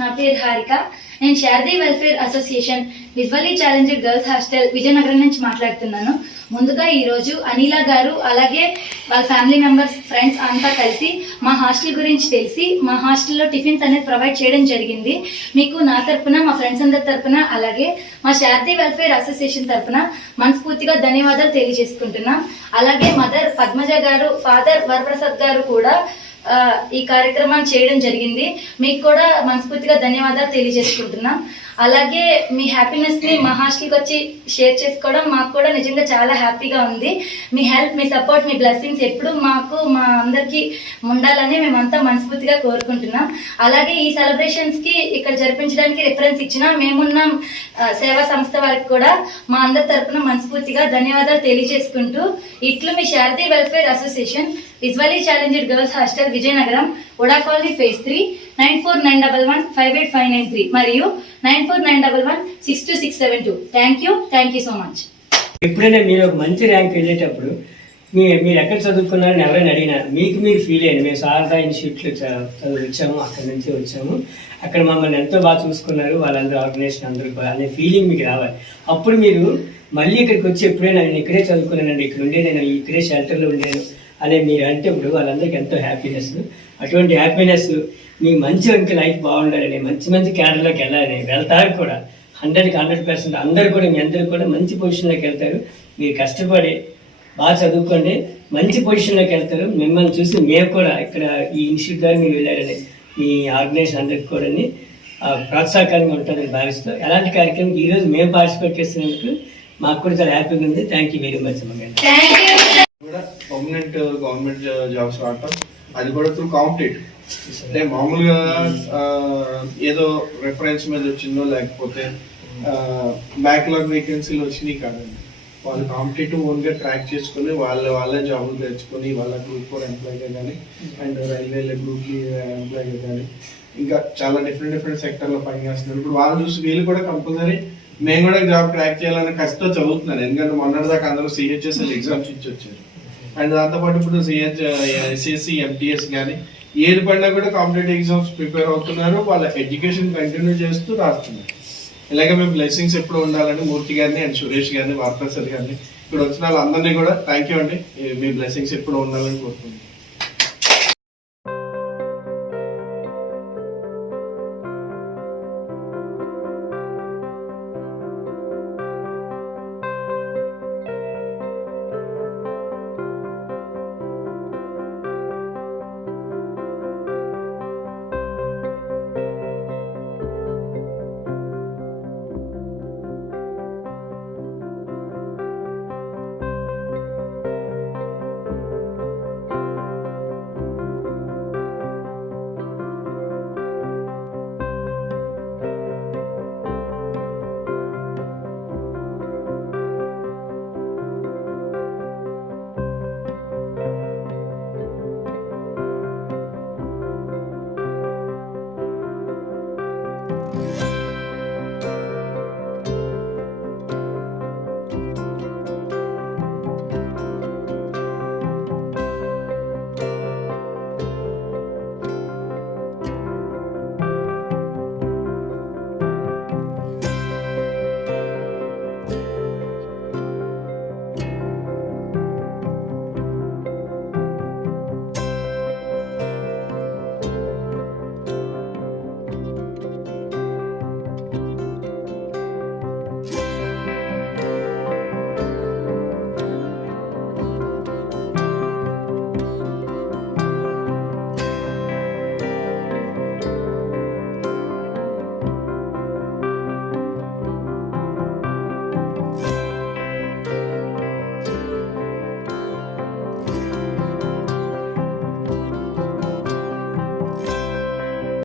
నా పేరు హారిక. నేను Saradi welfare association visually challenged girls hostel Vizianagaram నుంచి మాట్లాడుతున్నాను. ముందుగా ఈరోజు అనిలా గారు అలాగే వాళ్ళ ఫ్యామిలీ మెంబర్స్ ఫ్రెండ్స్ అంతా కలిసి మా హాస్టల్ గురించి తెలిసి మా హాస్టల్లో టిఫిన్స్ అనేది ప్రొవైడ్ చేయడం జరిగింది. మీకు నా తరపున మా ఫ్రెండ్స్ అందరి తరపున అలాగే మా శారదీ వెల్ఫేర్ అసోసియేషన్ తరపున మనస్ఫూర్తిగా ధన్యవాదాలు తెలియజేసుకుంటున్నాం. అలాగే మదర్ పద్మజ గారు ఫాదర్ వరప్రసాద్ గారు కూడా ఈ కార్యక్రమం చేయడం జరిగింది. మీకు కూడా మనస్ఫూర్తిగా ధన్యవాదాలు తెలియజేసుకుంటున్నాం. అలాగే మీ హ్యాపీనెస్ని మా హాస్టల్కి వచ్చి షేర్ చేసుకోవడం మాకు కూడా నిజంగా చాలా హ్యాపీగా ఉంది. మీ హెల్ప్ మీ సపోర్ట్ మీ బ్లెస్సింగ్స్ ఎప్పుడు మాకు మా అందరికి ఉండాలని మేమంతా మనస్ఫూర్తిగా కోరుకుంటున్నాం. అలాగే ఈ సెలబ్రేషన్స్కి ఇక్కడ జరిపించడానికి రిఫరెన్స్ ఇచ్చిన మేమున్నాం సేవా సంస్థ వారికి కూడా మా అందరి తరపున మనస్ఫూర్తిగా ధన్యవాదాలు తెలియజేసుకుంటూ ఇట్లు మీ Saradi welfare association visually challenged girls hostel Vizianagaram Vuda colony phase three nine four nine double one five eight five nine three మరియు nine four nine double one six two six seven two. Thank you thank you so much ఎప్పుడైనా మీరు ఒక మంచి rank వెళ్ళేటప్పుడు మీ మీరు ఎక్కడ చదువుకున్నారని ఎవరైనా అడిగినా మీకు మీరు ఫీల్ అయ్యింది. మేము శారదా ఇన్స్టిట్యూట్లో చదువు వచ్చాము అక్కడి నుంచి వచ్చాము. అక్కడ మమ్మల్ని ఎంతో బాగా చూసుకున్నారు. వాళ్ళందరూ ఆర్గనైజేషన్ అందరూ బాగా అనే ఫీలింగ్ మీకు రావాలి. అప్పుడు మీరు మళ్ళీ ఇక్కడికి వచ్చి ఎప్పుడైనా నేను ఇక్కడే చదువుకున్నానండి ఇక్కడ ఉండే నేను ఇక్కడే షెల్టర్లో ఉండేను. అనే మీరు అంటే ఇప్పుడు వాళ్ళందరికీ ఎంతో హ్యాపీనెస్ అటువంటి హ్యాపీనెస్ మీ మంచి మంచి లైఫ్ బాగుండాలని మంచి మంచి క్యాడర్లోకి వెళ్ళాలని వెళ్తారు కూడా. హండ్రెడ్కి హండ్రెడ్ పర్సెంట్ అందరు కూడా మీ అందరూ కూడా మంచి పొజిషన్లోకి వెళ్తారు. మీరు కష్టపడి బాగా చదువుకోండి మంచి పొజిషన్లోకి వెళ్తారు. మిమ్మల్ని చూసి మేము కూడా ఇక్కడ ఈ ఇన్స్టిట్యూట్ ద్వారా మీరు వెళ్ళారని మీ ఆర్గనైజేషన్ అందరికి కూడా ప్రోత్సాహకరంగా ఉంటుందని భావిస్తూ ఎలాంటి కార్యక్రమం ఈరోజు మేము పార్టిసిపేట్ చేస్తున్నందుకు మాకు కూడా చాలా హ్యాపీగా ఉంది. థ్యాంక్ యూ వెరీ మచ్ అమ్మ పర్మనెంట్ గవర్నమెంట్ జాబ్స్ రావటం అది కూడా త్రూ కాంపిటేటివ్ అంటే మామూలుగా ఆ, ఏదో రెఫరెన్స్ మీద వచ్చిందో లేకపోతే బ్యాక్లాగ్ వేకెన్సీలు వచ్చినాయి కాదండి. వాళ్ళు కాంపిటేటివ్ ఓన్గా ట్రాక్ చేసుకుని వాళ్ళ వాళ్ళ జాబులు తెచ్చుకొని వాళ్ళ గ్రూప్ ఫోర్ ఎంప్లాయ్గా కానీ అండ్ రైల్వే గ్రూప్ ఎంప్లాయ్గా కానీ ఇంకా చాలా డిఫరెంట్ డిఫరెంట్ సెక్టర్లో పనిచేస్తున్నారు. ఇప్పుడు వాళ్ళు చూసి వీళ్ళు కూడా కంపల్సరీ మేము కూడా జాబ్ క్రాక్ చేయాలని కష్టం చదువుతున్నాను ఎందుకంటే మొన్నటిదాకా అందరూ సిహెచ్ఎస్ఎల్ ఎగ్జామ్స్ ఇచ్చి వచ్చారు. అండ్ దాంతోపాటు ఇప్పుడు సిహెచ్ ఎస్ఎస్సి ఎంటీఎస్ కానీ ఏది పడినా కూడా కాంపిటేటివ్ ఎగ్జామ్స్ ప్రిపేర్ అవుతున్నారు వాళ్ళ ఎడ్యుకేషన్ కంటిన్యూ చేస్తూ రాస్తున్నారు. ఇలాగే మేము బ్లెస్సింగ్స్ ఎప్పుడు ఉండాలని మూర్తి గారిని అండ్ సురేష్ గారిని వార్తాసర్ గారిని ఇక్కడ వచ్చిన వాళ్ళందరినీ కూడా థ్యాంక్ యూ అండి. మీ బ్లెస్సింగ్స్ ఎప్పుడు ఉండాలని కోరుకుంటున్నాను